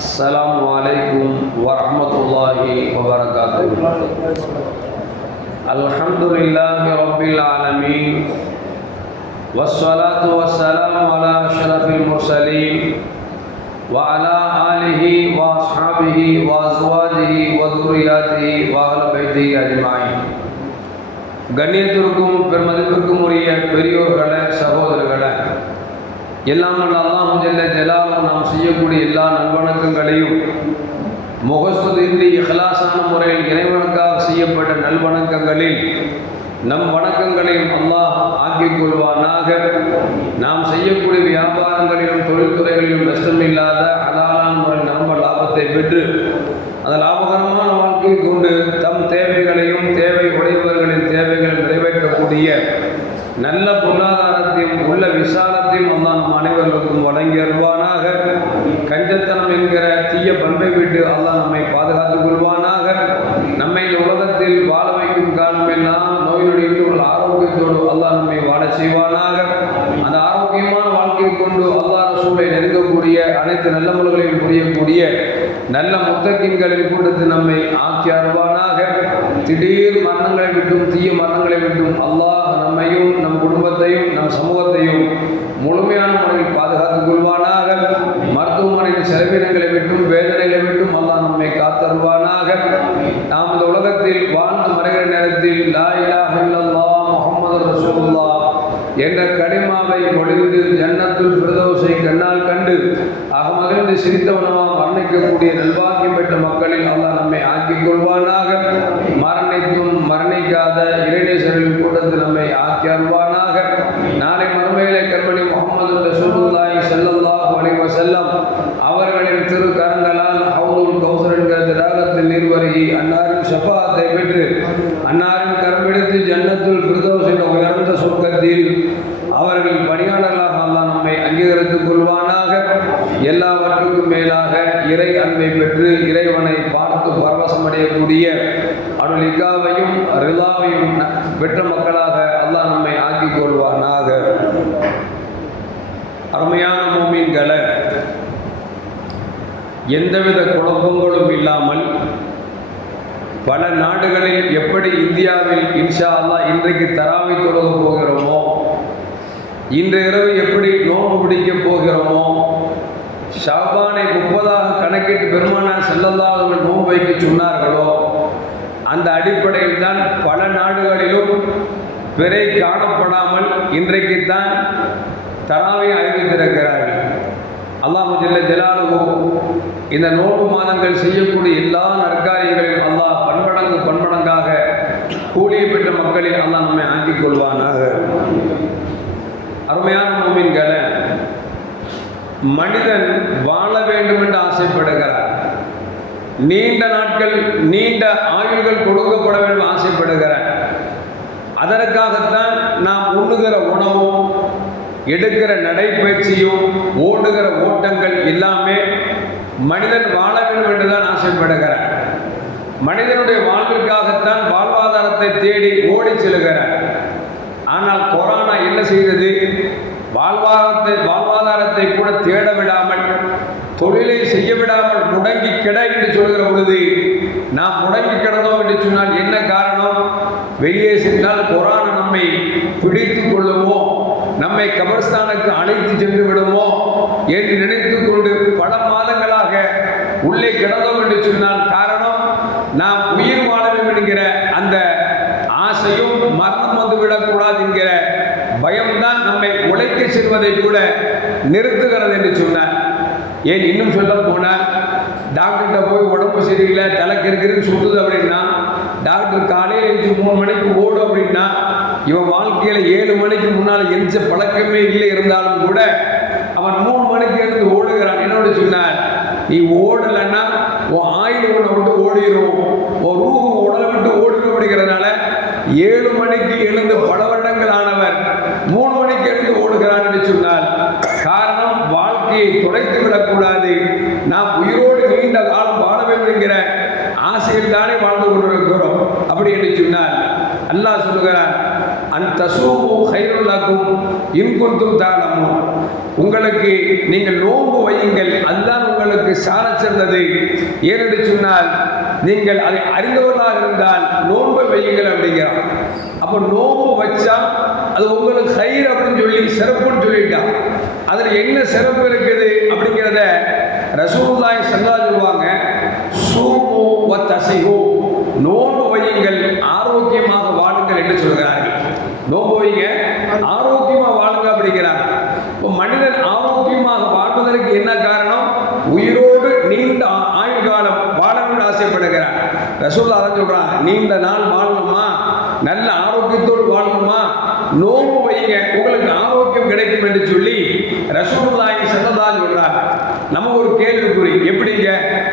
السلام عليكم ورحمة الله وبركاته الحمد لله رب العالمين والصلاة والسلام على أشرف المرسلين وعلى آله وأصحابه وأزواجه وذرياته وأهل بيته أجمعين கண்ணியத்திற்கும் பெருமதிப்பிற்கும் உரிய பெரியோர்களே சகோதரர்களே எல்லாம் நல்லா அல்லாஹும் ஜெல்ல ஜலாலும் நாம் செய்யக்கூடிய எல்லா நல்வணக்கங்களையும் முகசுதின்றி இஹலாசான முறையில் இறைவனுக்காக செய்யப்பட்ட நல்வணக்கங்களில் நம் வணக்கங்களையும் அல்லாஹ் ஆக்கிக் கொள்வானாக. நாம் செய்யக்கூடிய வியாபாரங்களிலும் தொழில்துறைகளிலும் நஷ்டமில்லாத அலாலான முறையில் நம்ம லாபத்தை பெற்று அந்த லாபகரமான வாழ்க்கையை கொண்டு தம் தேவைகளையும் தேவை உடையவர்களின் தேவைகளை நிறைவேற்றக்கூடிய நல்ல பொருளாதாரத்தையும் உள்ள விசாலத்தையும் அல்லாஹ் நம் அனைவர்களுக்கும் வழங்கி அருள்வானாக. கஞ்சத்தனம் என்கிற தீய பண்பை விட்டு அல்லாஹ் நம்மை பாதுகாத்துக் கொள்வானாக. நம்மை உலகத்தில் வாழ வைக்கும் காலமெல்லாம் நோய் நொடியில் உள்ள ஆரோக்கியத்தோடு அல்லாஹ் நம்மை வாழ செய்வானாக. அந்த ஆரோக்கியமான வாழ்க்கையை கொண்டு அல்லாஹ் ரசூலை நெருங்கக்கூடிய அனைத்து நல்லமுறைகளையும் புரியக்கூடிய நல்ல முத்தக்கின்களின் கூட்டத்தில் நம்மை ஆக்கி அருவானாக திடீர் மரணங்களை விட்டும் தீய மரணங்களை விட்டும் அல்லாஹ் நம்மையும் நம் சமூகத்தையும் முழுமையான முறையில் பாதுகாத்துக் கொள்வானாக. மருத்துவமனையின் செலவினங்களை விட்டும் வேதனைகளை விட்டும் அல்லாஹ் நம்மை காத்தருவானாக நாம் இந்த உலகத்தில் வாழ்ந்து மறைகிற நேரத்தில் லா இலாஹ இல்லல்லாஹ் முகமது ரசூலுல்லாஹ் என்ற கடிமாவை மொழிந்து ஜன்னத்துல் பிரதோசை கண்ணால் கண்டு அகமகிழ்ந்து சிரித்தவனமாக மரணிக்கக்கூடிய நல்வாக்கியம் பெற்ற மக்களில் அல்லாஹ் நம்மை ஆக்கிக் கொள்வானாக. இறைவனை பார்த்து பரவசமடையக்கூடிய அடையக்கூடிய அருளிகாவையும் ரிலாவையும் பெற்ற மக்களாக அல்லாஹ் நம்மை ஆக்கிக் கொள்வானாக. அருமையான மூமீன்களை எந்தவித குழப்பங்களும் இல்லாமல் பல நாடுகளில் எப்படி இந்தியாவில் இன்ஷா அல்லா இன்றைக்கு தராவை தொடங்க போகிறோமோ இன்று இரவு எப்படி நோன்பு பிடிக்க போகிறோமோ ஷாபானை முப்பதாக கணக்கிட்டு பெருமானார் செல்லல்லாதவர்கள் நோன்பு வைக்க சொன்னார்களோ? அந்த அடிப்படையில் தான் பல நாடுகளிலும் பிறை காணப்படாமல் இன்றைக்கு தான் தராவை அறிவித்திருக்கிறார்கள் அல்லாஹு ஜல்ல ஜலாலுஹு இந்த நோன்பு மாதங்கள் செய்யக்கூடிய எல்லா நற்காரியங்களையும் அல்லாஹ் பன்மடங்கு பன்மடங்காக கூலியை பெற்ற மக்களில் அல்லாஹ் நம்மை ஆக்கிக் கொள்வானாக. அருமையான மூமின்களை மனிதன் வாழ வேண்டும் என்று ஆசைப்படுகிறார் நீண்ட நாட்கள் நீண்ட ஆயுள்கள் கொடுக்கப்பட வேண்டும் ஆசைப்படுகிறார் அதற்காகத்தான் நாம் உண்ணுகிற உணவும் எடுக்கிற நடைப்பயிற்சியும் ஓடுகிற ஓட்டங்கள் எல்லாமே மனிதன் வாழ வேண்டும் என்றுதான் ஆசைப்படுகிறார் மனிதனுடைய வாழ்விற்காகத்தான் வாழ்வாதாரத்தை தேடி ஓடி செல்கிறார் ஆனால் கொரோனா என்ன செய்தது? வாழ்வாதாரத்தை வாழ்வாதாரத்தை கூட தேட விடாமல் தொழிலை செய்ய விடாமல் முடங்கி சொல்லுகிற பொழுது நாம் முடங்கி கிடந்தோம் என்று சொன்னால் என்ன காரணம்? வெளியே சென்றால் கொரோனா நம்மை பிடித்து கொள்ளுமோ? நம்மை கபர்ஸ்தானுக்கு அழைத்து சென்று விடுமோ? என்று நினைத்து கொண்டு பல மாதங்களாக உள்ளே கிடந்தோம் என்று சொன்னால் காரணம் நாம் உயிர் வாழ வேண்டும் என்கிற அந்த ஆசையும் மரணம் வந்துவிடக்கூடாது என்கிற பயம்தான் நம்மை உழைக்க செல்வதை கூட நிறுத்துகிறது என்று சொன்னார். ஏன் இன்னும் சொல்ல போனால் டாக்டர்கிட்ட போய் உடம்பு சரியில்லை தலைக்கு இருக்குன்னு சுட்டுது அப்படின்னா டாக்டர் காலையில் எழுந்து மூணு மணிக்கு ஓடும் அப்படின்னா இவன் வாழ்க்கையில் ஏழு மணிக்கு முன்னால் எந்த பழக்கமே இல்லை இருந்தாலும் கூட அவன் மூணு மணிக்கு எழுந்து ஓடுகிறான். என்னோட சொன்னார் நீ ஓடலைன்னா உன் ஆயுள் உன்னை விட்டு ஓடிடும் உன் ரூபம் உடலை விட்டு ஓடிடும் அப்படிங்கிறதுனால ஏழு மணிக்கு எழுந்து பல வருடங்கள் ஆனவர் மூணு மணிக்கு எழுந்து ஓடுகிறான் என்று சொன்னால் காரணம் வாழ்க்கையை துடைத்து விடக்கூடாது நாம் உயிரோடு நீண்ட காலம் வாழ வேண்டும் என்கிற ஆசையில் தானே வாழ்ந்து கொண்டிருக்கிறோம் அப்படி என்று சொன்னால் அல்லாஹ் சொல்லுகிறார் அன் தசூமு ஹைருல்லாக்கும் இன்குந்தும் தானமும் உங்களுக்கு நீங்கள் நோன்பு வையுங்கள். அதுதான் உங்களுக்கு சால சிறந்தது ஏனென்று சொன்னால் நீங்கள் அதை அறிந்தவர்களாக இருந்தால் நோன்பை வையுங்கள் அப்படிங்கிறான். அப்போ நோன்பு வச்சா அது உங்களுக்கு கயிறு அப்படின்னு சொல்லி சிறப்புன்னு சொல்லிட்டான். அதில் என்ன சிறப்பு இருக்குது அப்படிங்கிறத ரசூல்லாய் சல்லா சொல்லுவாங்க. சூமு வ நோன்பு வையுங்கள் ஆரோக்கியமாக வாழுங்கள் என்று சொல்கிறார்கள் நோன்பு வைங்க ஆரோக்கியமாக வாழுங்க அப்படிங்கிறாங்க இப்போ மனிதன் வாழ்வதற்கு என்ன காரணம்? உயிரோடு நீண்ட ஆயுள் காலம் வாழணும்னு ஆசைப்படுகிறார். ரசூல்லா அதான் சொல்றான் நீண்ட நாள் வாழணுமா? நல்ல ஆரோக்கியத்தோடு வாழணுமா? நோம்பு வைங்க உங்களுக்கு ஆரோக்கியம் கிடைக்கும் என்று சொல்லி ரசூலுல்லாஹி ஸல்லல்லாஹு சொல்றாங்க நம்ம ஒரு கேள்விக்குறி எப்படிங்க?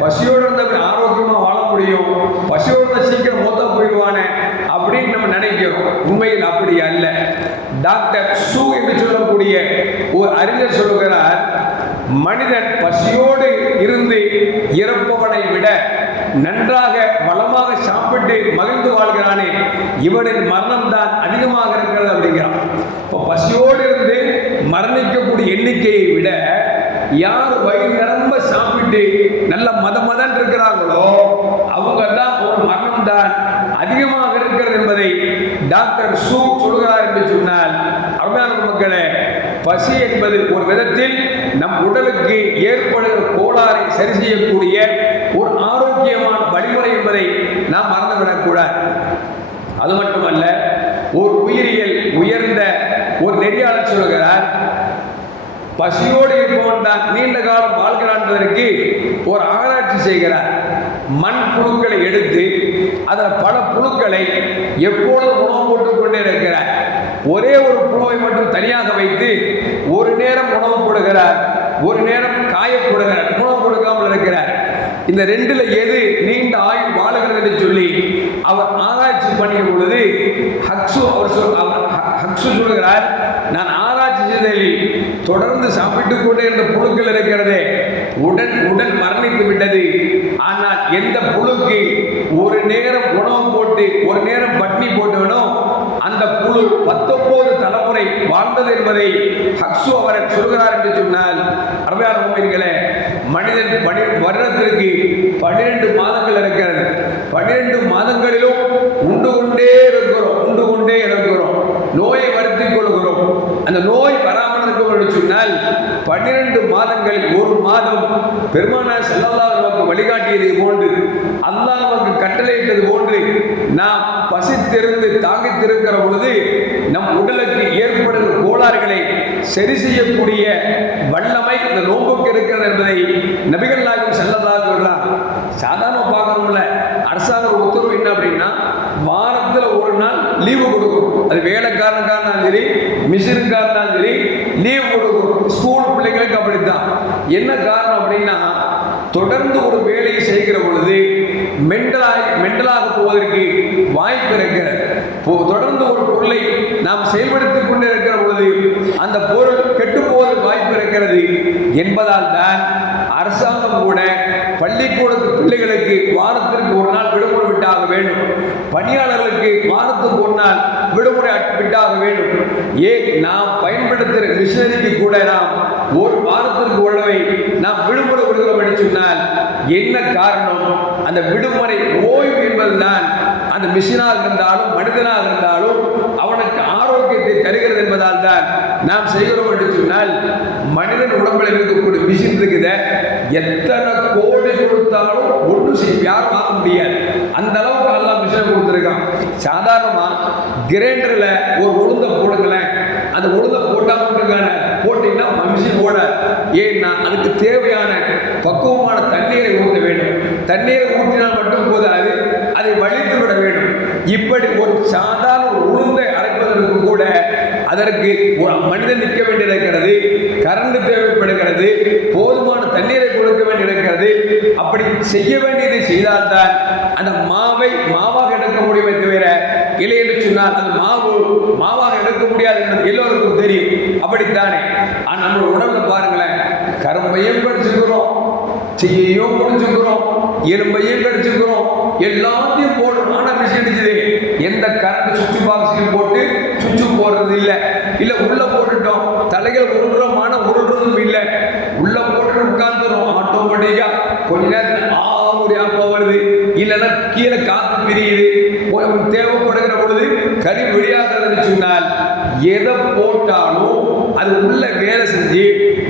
பசியோடு இருந்தவங்க ஆரோக்கியமா வாழ முடியும்? பசியோடு சீக்கிரம் மொத்த போயிடுவானே? அப்படின்னு நம்ம நினைக்கிறோம். உண்மையில் அப்படி அல்ல. டாக்டர் சு என்று சொல்லக்கூடிய ஒரு அறிஞர் சொல்லுகிறார். மனிதன் பசியோடு இருந்து இறப்பவனை விட நன்றாக வளமாக சாப்பிட்டு மகிழ்ந்து வாழ்கிறானே. இவனின் மரணம் தான் அதிகமாக இருக்கிறது அப்படிங்கிறான். இப்போ பசியோடு இருந்து மரணிக்கக்கூடிய எண்ணிக்கையை விட யார் வயிறு நிரம்ப சாப்பிட்டு நல்ல மத மதன் இருக்கிறாங்களோ அவங்க தான் ஒரு மரணம் தான் அதிகமாக இருக்கிறது என்பதை டாக்டர் சு சொல்கிறார் என்று சொன்னால் அருமையான மக்களே பசி என்பது ஒரு விதத்தில் நம் உடலுக்கு ஏற்படுகிற கோளாறை சரி செய்யக்கூடிய ஒரு ஆரோக்கியமான வழிமுறை என்பதை நாம் மறந்துவிடக்கூடாது. அது மட்டுமல்ல ஒரு உயிரியல் உயர்ந்த ஒரு நெறியாளர் சொல்கிறார் பசியோடு இருப்பவன் தான் நீண்ட காலம் வாழ்கிறான்றதற்கு ஒரு ஆராய்ச்சி செய்கிறார். மண் புழுக்களை எடுத்து அதில் பல புழுக்களை எப்பொழுதும் உணவு போட்டுக் கொண்டே இருக்கிறார். ஒரே ஒரு புழுவை மட்டும் தனியாக வைத்து ஒரு நேரம் உணவு போடுகிறார் ஒரு நேரம் காய போடுகிறார் உணவு கொடுக்காமல் இருக்கிறார். இந்த ரெண்டுல எது நீண்ட ஆயுள் வாழுகிறது என்று சொல்லி அவர் ஆராய்ச்சி பண்ணிய பொழுது ஹக்ஸு அவர் சொல் அவர் ஹக்ஸு சொல்கிறார் நான் ஆராய்ச்சி செய்ததில் தொடர்ந்து சாப்பிட்டு கொண்டே இருந்த புழுக்கள் இருக்கிறதே உடன் உடன் மரணித்து விட்டது. ஆனால் எந்த புழுக்கு ஒரு நேரம் உணவு போட்டு ஒரு நேரம் பட்னி போட்டுவனோ அந்த குழு பத்தொன்பது தலைமுறை வாழ்ந்தது என்பதை ஹக்ஸு அவரை சொல்கிறார் என்று சொன்னால் அருமையான உண்மைகளே மனிதன் பனி வருடத்திற்கு பன்னிரெண்டு மாதங்கள் இருக்கிறது. பன்னிரெண்டு மாதங்களிலும் உண்டு கொண்டே இருக்கிறோம் உண்டு கொண்டே இருக்கிறோம். நோயை வருத்தி கொள்கிறோம். அந்த நோய் வராமல் இருக்கும் என்று சொன்னால் பன்னிரெண்டு மாதங்களில் ஒரு மாதம் பெருமான செல்லல்லாஹு வழிகாட்டியதை போன்று அல்லாஹ் நமக்கு கட்டளையிட்டது போன்று நாம் பசித்திருந்து தாங்கித்திருக்கிற பொழுது நம் உடலுக்கு ஏற்படும் கோளாறுகளை சரி செய்யக்கூடிய வல்லமை இந்த நோம்புக்கு இருக்கிறது என்பதை நபிகள் நாயகம் செல்லதாக சொல்றார் சாதாரண பார்க்கணும்ல அரசாங்க உத்தரவு என்ன அப்படின்னா வாரத்தில் ஒரு நாள் லீவு கொடுக்கும். அது வேலைக்காரனுக்காக இருந்தாலும் சரி மிஷினுக்காக இருந்தாலும் சரி லீவு கொடுக்கும். ஸ்கூல் பிள்ளைங்களுக்கு அப்படித்தான். என்ன காரணம் அப்படின்னா தொடர்ந்து ஒரு வேலையை செய்கிற பொழுது மென்டலாய் மென்டலாக போவதற்கு வாய்ப்பு இருக்கிறது இப்போ தொடர்ந்து ஒரு பொருளை நாம் செயல்படுத்திக் கொண்டு இருக்கிற பொழுது அந்த பொருள் கெட்டு போவதற்கு வாய்ப்பு இருக்கிறது என்பதால் தான் அரசாங்கம் கூட பள்ளிக்கூடத்து பிள்ளைகளுக்கு வாரத்திற்கு ஒரு நாள் விடுமுறை விட்டாக வேண்டும். பணியாளர்களுக்கு வாரத்துக்கு ஒரு நாள் விடுமுறை விட்டாக வேண்டும். ஏன்? நாம் பயன்படுத்துகிற மிஷினரிக்கு கூட நாம் ஒரு வாரத்திற்கு உள்ளவை நாம் விடுமுறை விடுகிறோம் என்று சொன்னால் என்ன காரணம்? அந்த விடுமுறை ஓய்வு என்பதுதான். அந்த மிஷினாக இருந்தாலும் மனிதனாக இருந்தாலும் அவனுக்கு ஆரோக்கியத்தை தருகிறது என்பதால் தான் நாம் செய்கிறோம் என்று சொன்னால் மனிதன் உடம்பில் இருக்கக்கூடிய மிஷின் இருக்குத. எத்தனை கோடி கொடுத்தாலும் ஒன்றும் செய்யும் யாரும் வாங்க முடியாது. அந்த அளவுக்கு எல்லாம் மிஷின் கொடுத்துருக்கான். சாதாரணமாக கிரைண்டரில் ஒரு உளுந்த போடுங்களேன். அந்த உளுந்த போட்டால் மட்டும்தான. போட்டிங்கன்னா மிஷின் ஓட ஏன்னா அதுக்கு தேவையான பக்குவமான தண்ணீரை ஊற்ற வேண்டும். தண்ணீரை ஊற்றினால் மட்டும் போதாது அதை வலித்து விட வேண்டும். இப்படி ஒரு சாதாரண உளுந்தை அரைப்பதற்கு கூட அதற்கு ஒரு மனிதன் நிற்க வேண்டியிருக்கிறது கரண்ட் தேவைப்படுகிறது போதுமான தண்ணீரை கொடுக்க வேண்டியிருக்கிறது. அப்படி செய்ய வேண்டியதை செய்தால்தான் அந்த மாவை மாவாக எடுக்க முடியுமே தவிர இல்லை என்று சொன்னால் அந்த மாவு மாவாக எடுக்க முடியாது என்பது எல்லோருக்கும் தெரியும். அப்படித்தானே? ஆனால் நம்ம உடம்புல பாருங்கள் கரும்பையும் கடிச்சுக்கிறோம் செய்யையும் குடிச்சுக்கிறோம் எலும்பையும் கடிச்சுக்கிறோம் எல்லாத்தையும் போடுறோம் ஆனால் மிஷின் அடிச்சது எந்த கரண்ட் சுவிட்ச் பாக்ஸையும் போட்டு சுவிட்ச் போடுறது இல்லை. இல்லை உள்ள போட்டுட்டோம். தலைகள் உருடுறோம் ஆனா உருடுறதும் இல்லை. உள்ள போட்டு உட்கார்ந்துடும் ஆட்டோமேட்டிக்காக கொஞ்ச நேரத்தில் ஆ ஒரு ஆப்பா வருது. இல்லைன்னா கீழே காத்து பிரியுது. தேவைப்படுகிற பொழுது கறி வெளியாகிறதுன்னு சொன்னால் எதை போட்டாலும் அது உள்ள வேலை செஞ்சு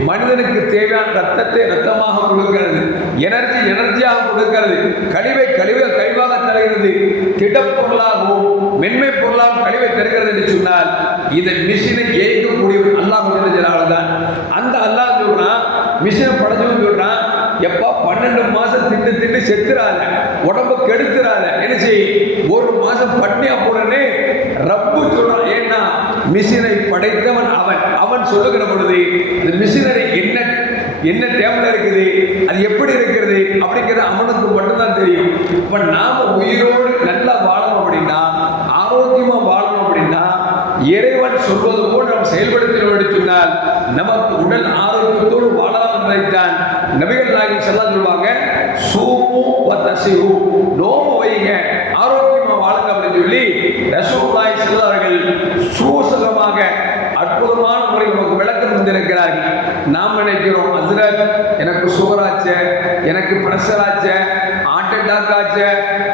மனிதனுக்கு தேவையான ரத்தத்தை ரத்தமாக கொடுக்கிறது. எனர்ஜி எனர்ஜியாக கொடுக்கிறது. கழிவை கழிவை கழிவாக தருகிறது. திடப்பொருளாகவும் மென்மை பொருளாகவும் கழிவை தருகிறது என்று சொன்னால் இந்த மிஷினை ஏற்கக்கூடிய அல்லாஹ் தான். அந்த அல்லாஹ் சொல்றான் மிஷினை படைச்சவன் சொல்றான் எப்பா பன்னெண்டு மாசம் திண்டு திண்டு செத்துறாத உடம்ப கெடுத்துறாத என்ன செய்? ஒரு மாசம் பட்னியா போடனே ரப்பு சொல்றான் ஏன்னா மிஷினை படைத்தவன் அவன். அவன் சொல்லுகிற பொழுது இந்த மிஷினரி என்ன என்ன டேம்ல இருக்குது அது எப்படி இருக்கிறது அப்படிங்கிறது அவனுக்கு மட்டும்தான் தெரியும். இப்ப நாம உயிரோடு நல்லா வாழணும் அப்படின்னா ஆரோக்கியமா வாழணும் அப்படின்னா இறைவன் சொல்வது போல் நாம் செயல்படுத்த என்று சொன்னால் நமக்கு உடல் ஆரோக்கியம் வாழலாம் என்பதைத்தான் நபிகள் நாயகம் செல்லாம் சொல்லுவாங்க சூமு வத்தசிவு நோம்பு வைங்க ஆரோக்கியமா வாழுங்க அப்படின்னு சொல்லி ரசூல்லாய் செல்வார்கள் சூசகமாக அற்புதமான முறையில் நமக்கு விளக்கம் தந்திருக்கிறார்கள் நாம் சுகர் எனக்கு சுகராச்ச எனக்கு பிரஷர் ஆச்ச ஹார்ட் அட்டாக் ஆச்சு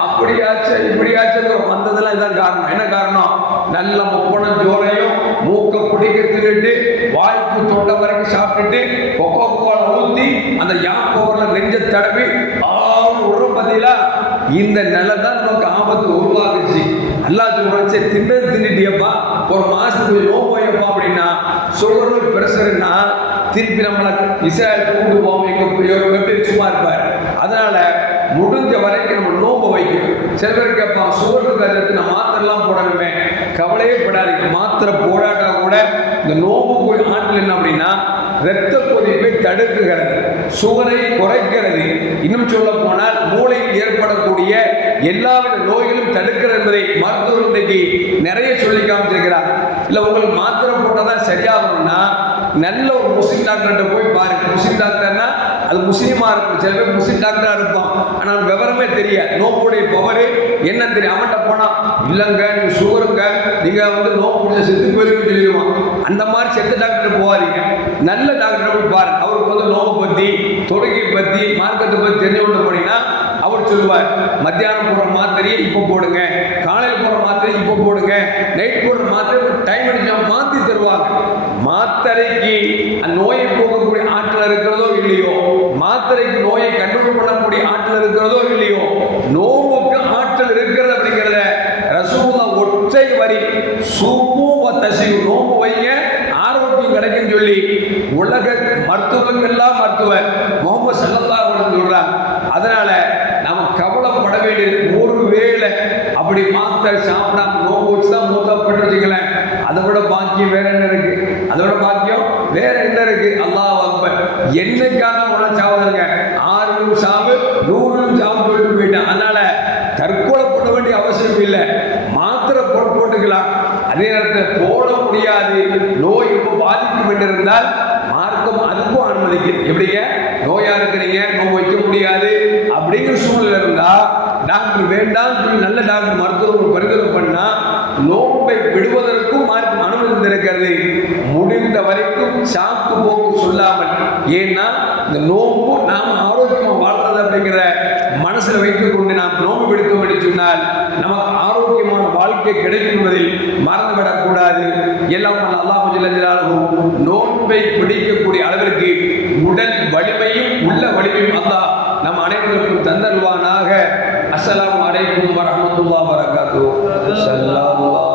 அப்படியாச்ச இப்படியாச்சுங்கிறோம் வந்ததெல்லாம் இதான் காரணம். என்ன காரணம்? நல்ல முப்பணம் ஜோரையும் மூக்க பிடிக்க திருட்டு வாய்ப்பு தொண்டை வரைக்கும் சாப்பிட்டுட்டு கொக்கோ கோலை ஊற்றி அந்த யாப்போரில் நெஞ்ச தடவி ஆறு உரம் பார்த்தீங்களா இந்த நிலை தான் நமக்கு ஆபத்து உருவாகுச்சு அல்லாஹ் சொல்றான் சரி தின்னது தின்னுட்டியப்பா ஒரு மாசத்துக்கு யோகப்பா அப்படின்னா சுகர் பிரஷர்னா திருப்பி நம்மளை இஸ்ரேல் கூட்டு போவோம் எப்படி சும்மா இருப்பார் அதனால முடிஞ்ச வரைக்கும் நம்ம நோம்பு வைக்கணும். சில பேர் கேட்பான் சுகர் கருத்து நான் மாத்திரைலாம் போடணுமே. கவலையே படாதீங்க. மாத்திரை போடாட்டா கூட இந்த நோம்பு போய் ஆட்டில் என்ன அப்படின்னா இரத்த கொதிப்பை தடுக்குகிறது. சுகரை குறைக்கிறது. இன்னும் சொல்ல போனால் மூளையில் ஏற்படக்கூடிய எல்லாவித நோய்களும் தடுக்கிறது என்பதை மருத்துவர் இன்றைக்கு நிறைய சொல்லி காமிச்சிருக்கிறார். இல்லை உங்களுக்கு மாத்திரை போட்டால் தான் சரியாகணும்னா நல்ல ஒரு முஸ்லீம் டாக்டர்கிட்ட போய் பாருங்க. முஸ்லீம் டாக்டர்னா அது முஸ்லீமா இருக்கும். சில பேர் முஸ்லீம் டாக்டரா இருப்பான். ஆனால் விவரமே தெரியாது நோக்குடைய பவரு என்னன்னு தெரியும் அவன்கிட்ட போனா இல்லைங்க நீங்க சுகருங்க நீங்க வந்து நோக்கு பிடிச்ச செத்து போயிருக்குன்னு சொல்லிடுவான். அந்த மாதிரி செத்த டாக்டர் போகாதீங்க. நல்ல டாக்டர் போய் பாருங்க. அவருக்கு வந்து நோவை பத்தி தொழுகை பத்தி மார்க்கத்தை பத்தி தெரிஞ்சு கொண்டு போனீங்கன்னா அவர் சொல்லுவார் மத்தியானம் போடுற மாத்திரையை இப்போ போடுங்க. காலையில் இப்போ போடுங்க. நைட் போடுற மாத்திரை டைம் அடிச்சா மாத்தி தருவாங்க. மாத்திரைக்கு அந்த நோயை போகக்கூடிய ஆற்றல் இருக்கிறதோ இல்லையோ? மாத்திரைக்கு நோயை கண்ட்ரோல் பண்ணக்கூடிய ஆற்றல் இருக்கிறதோ இல்லையோ? நோவுக்கு ஆற்றல் இருக்கிறது அப்படிங்கிறத ரசூலா ஒற்றை வரி சூமு தசிவு நோம்பு வைங்க ஆரோக்கியம் கிடைக்கும் சொல்லி உலக மருத்துவங்கள்லாம் மருத்துவர் முகமது சல்லல்லா சொல்றாங்க அதனால நாம கவலைப்பட வேண்டியது ஒரு வேளை அப்படி சாப்பிடாம நோம்பு வச்சு தான் மூத்தப்பட்டு வச்சுங்களேன் அதை விட பாக்கியம் வேற என்ன இருக்கு? அதோட பாக்கியம் வேற என்ன இருக்கு? அல்லாஹ் அக்பர். என்னைக்கான உணவு சாவுதுங்க ஆறு நிமிஷம் சாவு நூறு நிமிஷம் சாவு போயிட்டு போயிட்டேன். அதனால தற்கொலை பண்ண வேண்டிய அவசியம் இல்லை. மாத்திரை போட்டு போட்டுக்கலாம். அதே நேரத்தில் போட முடியாது. நோய் பாதிப்பு பாதிக்கும் என்றிருந்தால் மார்க்கம் அதுக்கும் அனுமதிக்குது எப்படிங்க? நோயா இருக்கிறீங்க நோய் வைக்க முடியாது. அப்படிங்கிற சூழ்நிலை இருந்தால் டாக்டர் வேண்டாம் சொல்லி நல்ல டாக்டர் மருத்துவர் பரிந்துரை பண்ணா நோன்பை விடுவதற்கும் மார்க்கம் அனுமதி இருக்கிறது முடிந்த வரைக்கும் சாக்கு போக்கு சொல்லாமல் ஏன்னா இந்த நோன்பு நாம் ஆரோக்கியமாக வாழ்றது அப்படிங்கிற மனசில் வைத்துக் கொண்டு நாம் நோன்பு பிடித்தோம் என்று சொன்னால் நமக்கு ஆரோக்கியமான வாழ்க்கை கிடைக்கும் என்பதில் மறந்துவிடக்கூடாது எல்லாம் நல்லா அல்லாஹ் நோன்பை பிடிக்கக்கூடிய அளவிற்கு உடல் வலிமையும் உள்ள வலிமையும் அல்லாஹ் நம் அனைவருக்கும் தந்தல்வானாக அஸ்லாம் வலைக்கும் வரமத்துல்லா வரகாத்து சல்லாஹ்.